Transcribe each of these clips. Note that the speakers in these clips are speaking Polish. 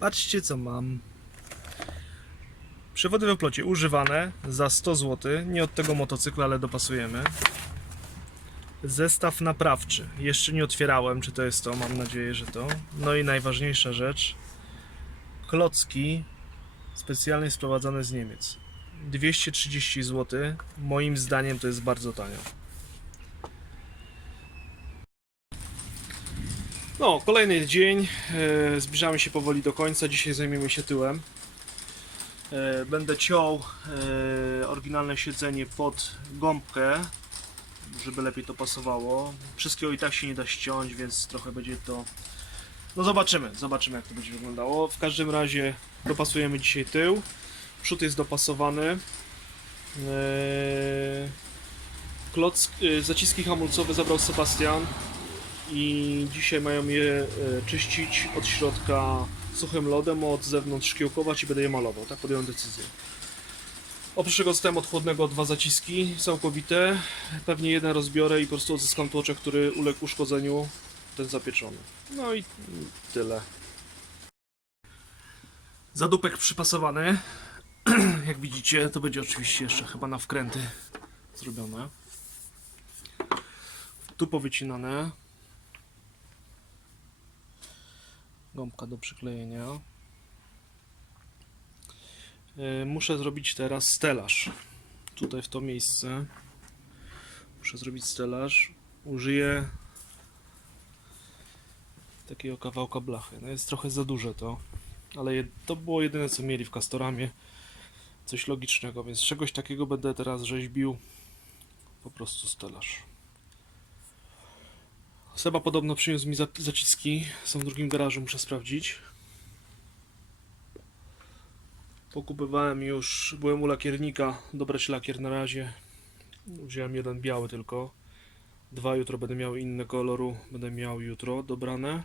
Patrzcie co mam. Przewody w oplocie używane za 100 zł. Nie od tego motocykla, ale dopasujemy. Zestaw naprawczy. Jeszcze nie otwierałem, czy to jest to. Mam nadzieję, że to. No i najważniejsza rzecz. Klocki specjalnie sprowadzone z Niemiec. 230 zł. Moim zdaniem to jest bardzo tanio. No, kolejny dzień. E, zbliżamy się powoli do końca. Dzisiaj zajmiemy się tyłem. E, będę ciął e, oryginalne siedzenie pod gąbkę, żeby lepiej to pasowało. Wszystkiego i tak się nie da ściąć, więc trochę będzie to. No zobaczymy, zobaczymy jak to będzie wyglądało. W każdym razie dopasujemy dzisiaj tył. Przód jest dopasowany. Kloc, e, zaciski hamulcowe zabrał Sebastian i dzisiaj mają je e, czyścić od środka suchym lodem, od zewnątrz szkiełkować i będę je malował. Tak podjąłem decyzję. Oprócz tego dostałem od chłodnego dwa zaciski całkowite. Pewnie jeden rozbiorę i po prostu odzyskam tłoczek, który uległ uszkodzeniu, ten zapieczony. No i tyle. Zadupek przypasowany. Jak widzicie, to będzie oczywiście jeszcze chyba na wkręty zrobione. Tu powycinane. Gąbka do przyklejenia. Yy, Muszę zrobić teraz stelaż. Tutaj w to miejsce. Muszę zrobić stelaż. Użyję takiego kawałka blachy. No jest trochę za duże to, ale to było jedyne co mieli w Castoramie. Coś logicznego, więc czegoś takiego będę teraz rzeźbił po prostu stelaż. Seba podobno przyniósł mi za- zaciski. Są w drugim garażu, muszę sprawdzić. Pokupywałem już, byłem u lakiernika, dobrać lakier na razie. Wziąłem jeden biały tylko. Dwa jutro będę miał inne koloru, będę miał jutro dobrane.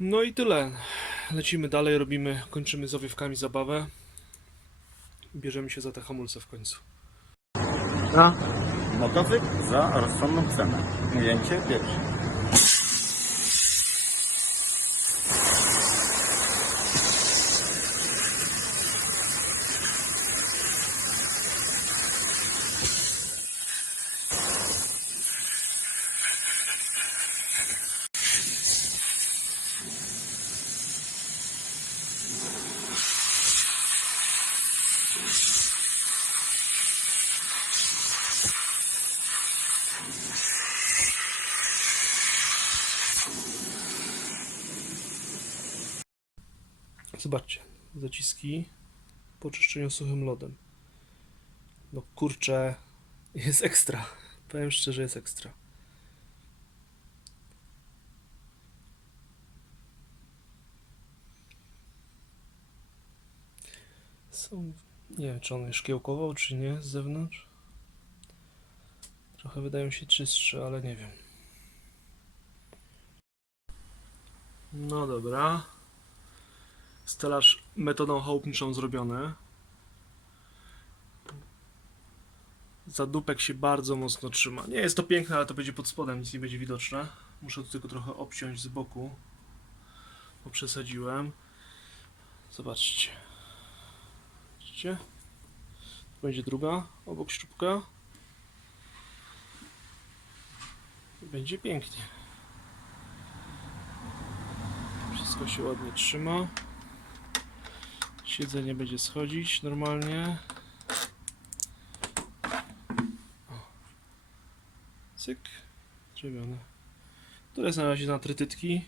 No i tyle. Lecimy dalej, robimy, kończymy z owiewkami zabawę. Bierzemy się za te hamulce w końcu. Motocykl za rozsądną cenę. Ujęcie pierwsze. Zobaczcie, zaciski po czyszczeniu suchym lodem. No kurczę, jest ekstra. Powiem szczerze, jest ekstra. Są, nie wiem, czy on je szkiełkował, czy nie z zewnątrz. Trochę wydają się czystsze, ale nie wiem. No dobra. Stelaż metodą chałupniczą zrobiony. Zadupek się bardzo mocno trzyma. Nie jest to piękne, ale to będzie pod spodem, nic nie będzie widoczne. Muszę tu tylko trochę obciąć z boku, bo przesadziłem. Zobaczcie. Widzicie? Będzie druga obok szczupka. I będzie pięknie. Wszystko się ładnie trzyma. Siedzenie będzie schodzić normalnie. O. Cyk. Drzewione. To jest na razie na trytytki.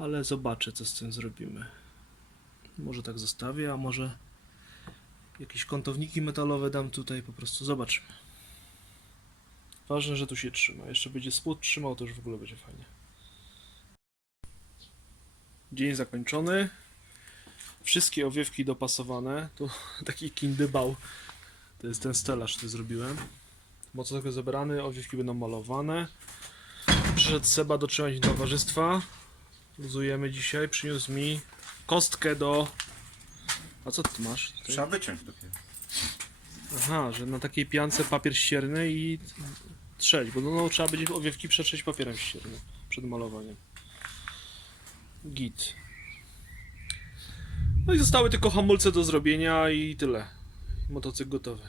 Ale zobaczę co z tym zrobimy. Może tak zostawię, a może jakieś kątowniki metalowe dam tutaj po prostu. Zobaczymy. Ważne, że tu się trzyma. Jeszcze będzie spód trzymał, to już w ogóle będzie fajnie. Dzień zakończony. Wszystkie owiewki dopasowane. Tu taki kindybał. To jest ten stelaż, który zrobiłem. Mocno zebrany, owiewki będą malowane. Przyszedł Seba dotrzymać towarzystwa. Luzujemy dzisiaj. Przyniósł mi kostkę do... A co ty masz? tutaj? Trzeba wyciąć dopiero. Aha, że na takiej piance papier ścierny i trzeć, bo no, no, trzeba będzie owiewki przetrzeć papierem ściernym przed malowaniem. git. No i zostały tylko hamulce do zrobienia i tyle. Motocykl gotowy.